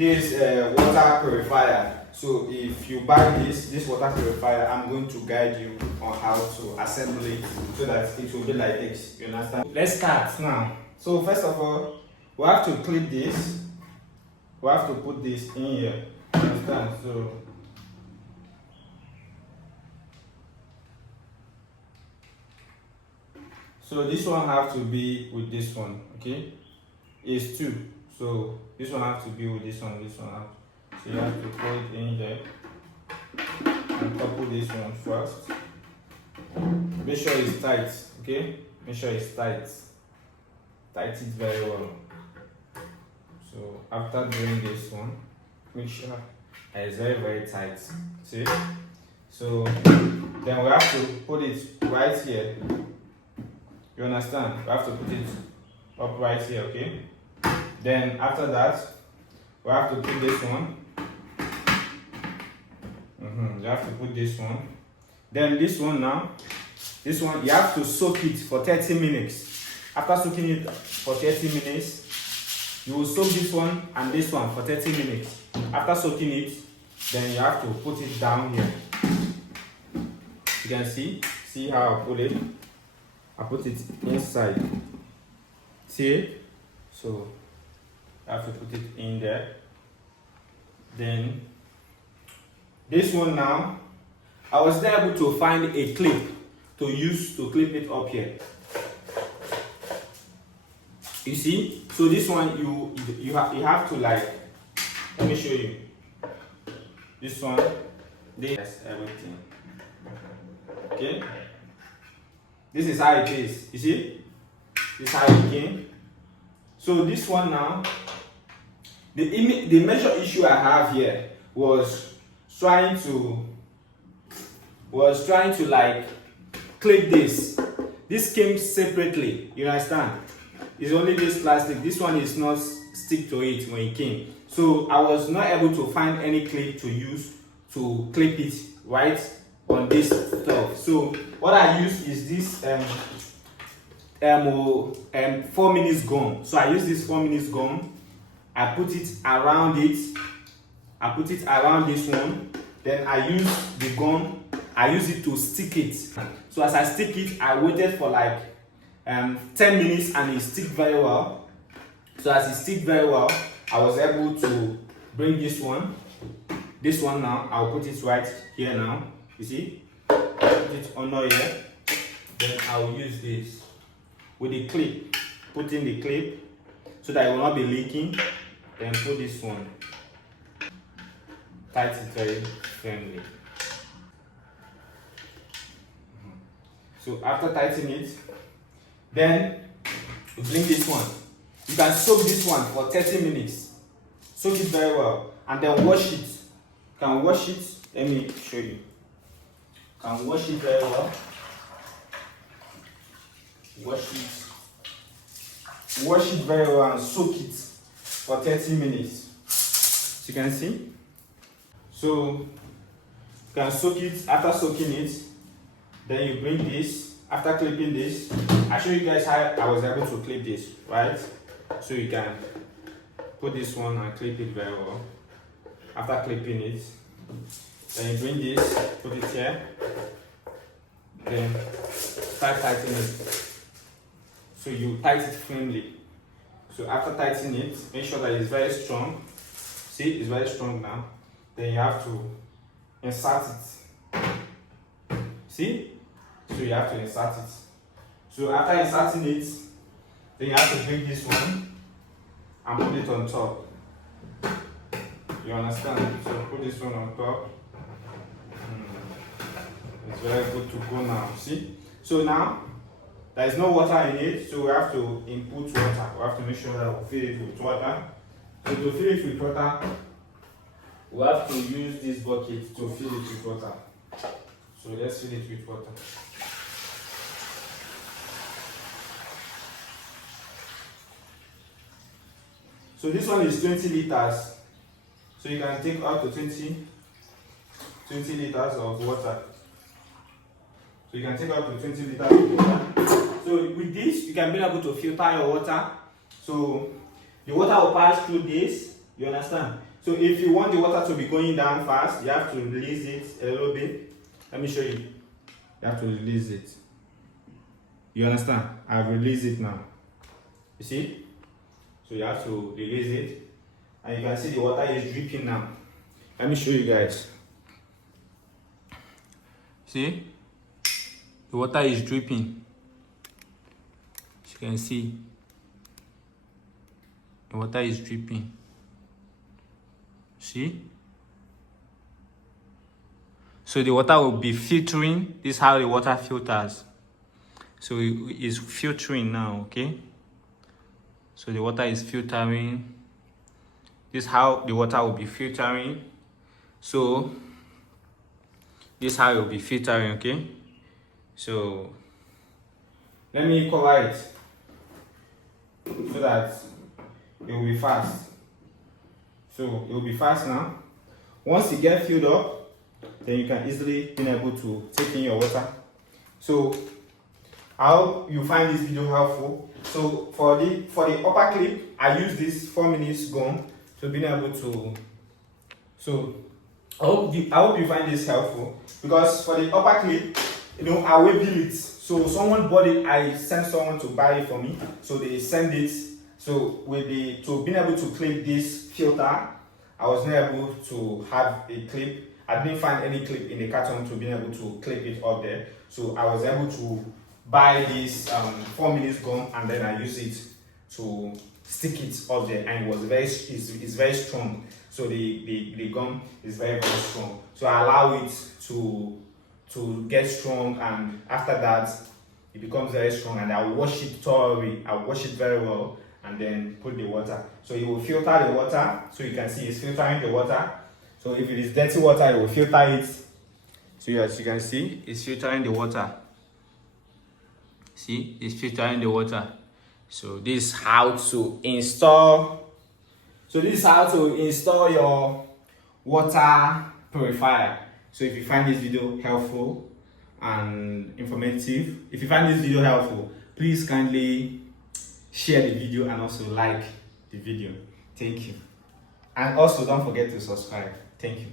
this water purifier. So if you buy this water purifier, I'm going to guide you on how to assemble it so that it will be like this. You understand? Let's start now. So first of all, we have to clip this. We have to put this in here. You understand? So this one have to be with this one, okay? It's two. So this one have to be with this one have to. So you have to put it in there and couple this one first. Make sure it's tight, okay? Make sure it's tight. Tight it very well. So after doing this one, make sure it's very tight. See? So then we have to put it right here. You understand? We have to put it up right here, okay? Then after that, we have to put this one. You have to put this one. Then this one now, this one you have to soak it for 30 minutes. After soaking it for 30 minutes, you will soak this one and this one for 30 minutes. After soaking it, then you have to put it down here. You can see how I put it. I put it inside. See it? So I have to put it in there. Then this one now, I was there able to find a clip to use to clip it up here. You see? So this one you have to like, let me show you. This one, this everything. Okay? This is how it is. You see? This is how it came. So this one now, the major issue I have here was trying to like clip this. This came separately. You understand? It's only this plastic. This one is not stick to it when it came. So I was not able to find any clip to use to clip it right on this stuff. So what I use is this 4 minutes gum. So I use this 4 minutes gum. I put it around it. I put it around this one. Then I use the gum. I use it to stick it. So as I stick it, I waited for like 10 minutes and it stick very well. So as it stick very well, I was able to bring this one. This one now, I'll put it right here now. You see? Put it under here. Then I'll use this with the clip. Put in the clip so that it will not be leaking. Then put this one. Tight it very firmly. So after tightening it, then you bring this one. You can soak this one for 30 minutes. Soak it very well. And then wash it. You can wash it. Let me show you. You can wash it very well. Wash it. Wash it very well and soak it for 30 minutes. So you can see. So you can soak it. After soaking it, then you bring this. After clipping this, I show you guys how I was able to clip this, right? So you can put this one and clip it very well. After clipping it, then you bring this, put it here, then start tightening it. So you tighten it firmly. So after tightening it, make sure that it's very strong. See, it's very strong now. Then you have to insert it. See? So you have to insert it. So after inserting it, then you have to bring this one and put it on top. You understand? So put this one on top. It's very good to go now. See? So now there is no water in it, so we have to input water. We have to make sure that we fill it with water. So to fill it with water, we have to use this bucket to fill it with water. So let's fill it with water. So this one is 20 liters. So you can take up to 20 liters of water. So you can take up to 20 liters of water. So with this, you can be able to filter your water. So the water will pass through this, you understand? So if you want the water to be going down fast, you have to release it a little bit. Let me show you. You have to release it. You understand? I've released it now. You see? So you have to release it. And you can see the water is dripping now. Let me show you guys. See? The water is dripping. As you can see. The water is dripping. See? So the water will be filtering. This is how the water filters. So it is filtering now, okay? So the water is filtering. This is how the water will be filtering. So this is how it will be filtering, okay? So let me cover it so that it will be fast. So it will be fast now. Once it gets filled up, then you can easily be able to take in your water. So I hope you find this video helpful. So for the upper clip, I use this 4 minutes gum to be able to. So I hope you find this helpful, because for the upper clip, I will build it. So someone bought it. I sent someone to buy it for me. So they send it. So to being able to clip this filter, I was not able to have a clip. I didn't find any clip in the carton to be able to clip it up there. So I was able to buy this 4 minutes gum, and then I use it to stick it up there, and it's very strong. So the gum is very strong. So I allow it to get strong, and after that it becomes very strong, and I wash it thoroughly. I wash it very well, and then put the water. So it will filter the water. So you can see it's filtering the water. So if it is dirty water, it will filter it. So as you can see, it's filtering the water. See, it's filtering the water. So this is how to install. So this is how to install your water purifier. So if you find this video helpful and informative, if you find this video helpful, please kindly share the video and also like the video. Thank you. And also don't forget to subscribe. Thank you.